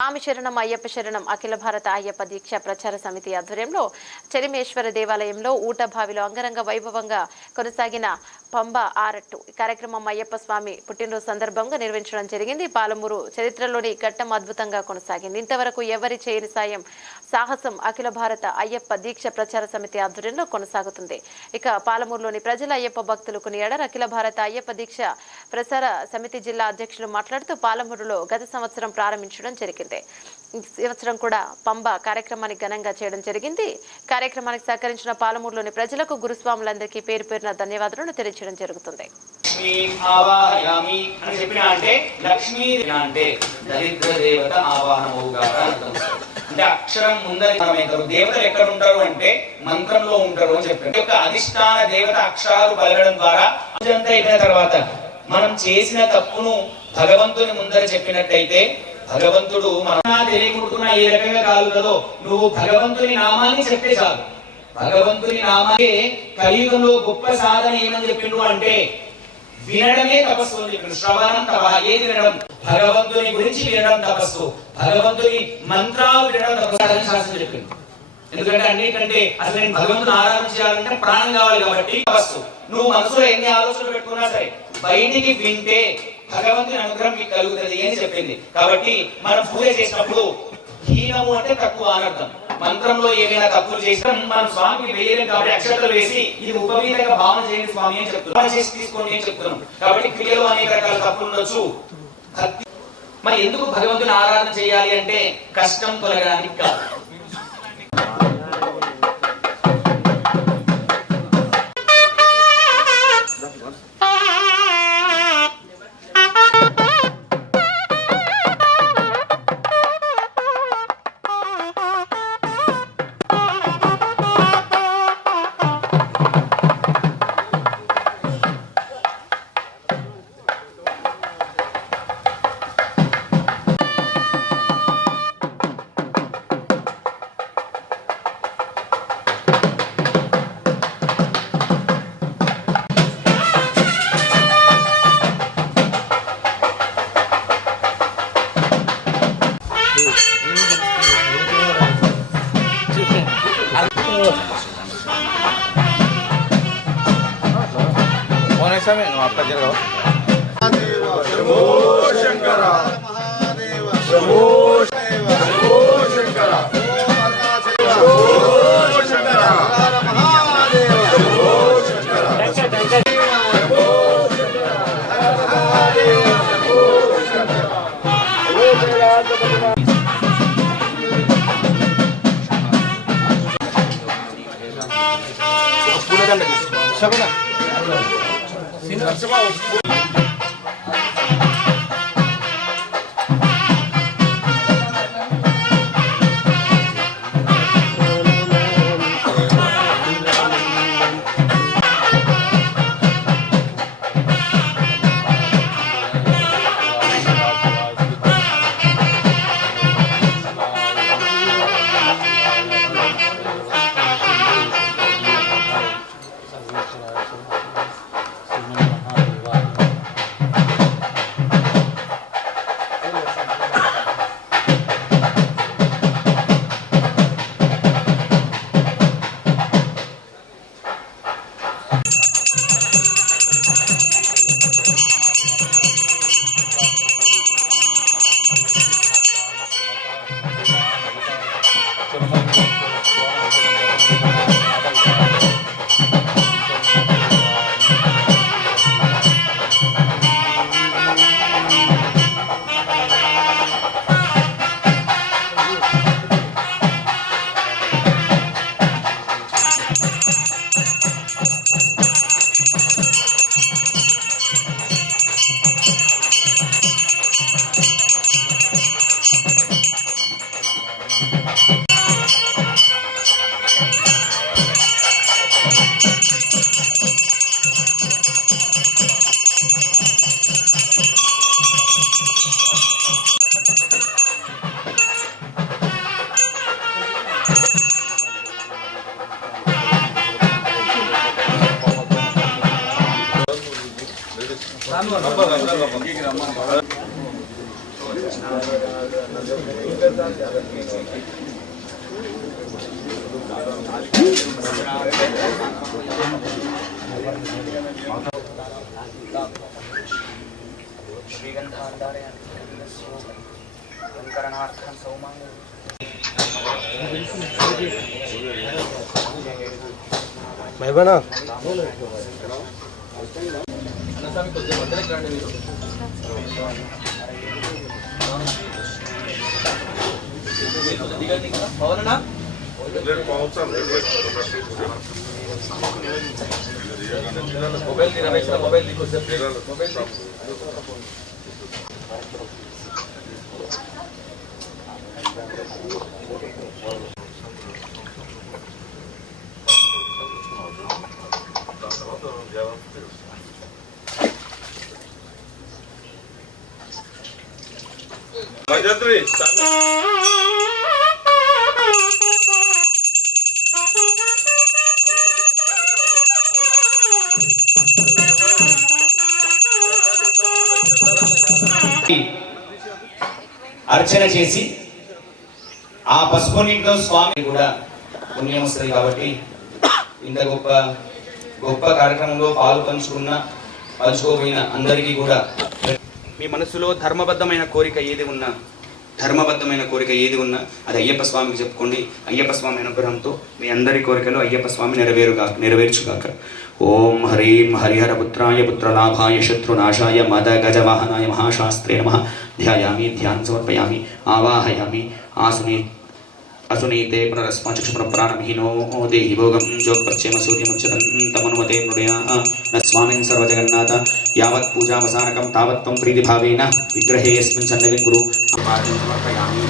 స్వామి శరణం అయ్యప్ప శరణం అఖిల భారత అయ్యప్ప దీక్ష ప్రచార సమితి ఆధ్వర్యంలో చెలిమేశ్వర దేవాలయంలో ఊటభావిలో అంగరంగ వైభవంగా కొనసాగిన పంబ ఆరట్టు కార్యక్రమం అయ్యప్ప స్వామి పుట్టినరోజు సందర్భంగా నిర్వహించడం జరిగింది. పాలమూరు చరిత్రలోని ఘట్టం అద్భుతంగా కొనసాగింది. ఇంతవరకు ఎవరి చేయని సాయం సాహసం అఖిల భారత అయ్యప్ప దీక్ష ప్రచార సమితి ఆధ్వర్యంలో కొనసాగుతుంది. ఇక పాలమూరులోని ప్రజల అయ్యప్ప భక్తులు కొనియాడారు. అఖిల భారత అయ్యప్ప దీక్ష ప్రచార సమితి జిల్లా అధ్యక్షులు మాట్లాడుతూ పాలమూరులో గత సంవత్సరం ప్రారంభించడం జరిగింది. ఈ సంవత్సరం కూడా పంబ కార్యక్రమాన్ని ఘనంగా చేయడం జరిగింది. కార్యక్రమానికి సహకరించిన పాలమూరులోని ప్రజలకు గురుస్వాములందరికీ పేరు పేరున ధన్యవాదాలను తెలియజేయడం జరుగుతుంది. అంటే అక్షరం ముందర దేవతలు ఎక్కడ ఉంటారు అంటే మంత్రంలో ఉంటారు అని చెప్పారు. యొక్క అధిష్టాన దేవత అక్షరాలు పలకడం ద్వారా అయిపోయిన తర్వాత మనం చేసిన తప్పును భగవంతుని ముందర చెప్పినట్టయితే భగవంతుడు మన తెలియకుంటున్నా ఏ రకంగా కాలుతుందో నువ్వు భగవంతుని నామాన్ని చెప్తే చాలు. భగవంతుని నామాన్ని కలియుగంలో గొప్ప సాధన ఏమని చెప్పిండు అంటే వినడమే తపస్సు అని చెప్పిండు. శ్రవణం తప, ఏది వినడం? భగవంతుని గురించి వినడం తపస్సు, భగవంతుని మంత్రాలు వినడం తపస్సు అని శాస్త్రం చెప్పిండు. ఎందుకంటే అన్నిటికంటే అసలు నేను భగవంతుని ఆరాధన చేయాలంటే ప్రాణం కావాలి కాబట్టి తపస్సు. నువ్వు మనసులో ఎన్ని ఆలోచనలు పెట్టుకున్నా సరే బయటికి వింటే భగవంతుని అనుగ్రహం మీకు కలుగుతుంది అని చెప్పింది. కాబట్టి మనం పూజ చేసినప్పుడు హీనము అంటే తక్కువ అనర్థం. మంత్రంలో ఏమైనా తప్పులు చేసినా మనం స్వామికి వేయలేం కాబట్టి అక్షతలు వేసి ఇది ఉపవీతంగా భావన చేయండి స్వామి అని చెప్తున్నాం, చేసి తీసుకోండి అని చెప్తున్నాం. కాబట్టి క్రియలో అనేక రకాల తప్పులు ఉండొచ్చు. మరి ఎందుకు భగవంతుని ఆరాధన చేయాలి అంటే కష్టం తొలగడానికి కాదు. no आपका जगह शंभो शंकर महादेव शंभो शंकर शंभो शंकर महादेव शंभो शंकर शंभो महादेव शंभो शंकर भाई बना Majatri, అర్చన చేసి ఆ పసుపు నీటితో స్వామి కూడా పుణ్యం వస్తుంది కాబట్టి ఇంత గొప్ప కార్యక్రమంలో పంచుకోబోయిన అందరికీ కూడా మీ మనసులో ధర్మబద్ధమైన కోరిక ఏది ఉన్నా అది అయ్యప్ప స్వామికి చెప్పుకోండి. అయ్యప్ప స్వామి అనుగ్రహంతో మీ అందరి కోరికలు అయ్యప్ప స్వామి నెరవేర్చుగాక. ఓం హ్రీం హరిహర పుత్రాయ పుత్రలాభాయ శత్రునాశాయ మద గజవాహనాయ మహాశాస్త్రే నమః. ధ్యాయామి ధ్యానం సమర్పయామి ఆవాహయామి అసునీతే పునరస్మాచక్షుర ప్రాణమహీనో దేహి భోగం జోపశ్చేమ సూర్యముచ్చరంతమనుమతే మృడయా స్వామిన్ సర్వజగన్నాథ యావత్ పూజామసానకం తావత్వం ప్రీతిభావేన విగ్రహేస్మిన్ సన్నగిం గురు సమర్పయామి.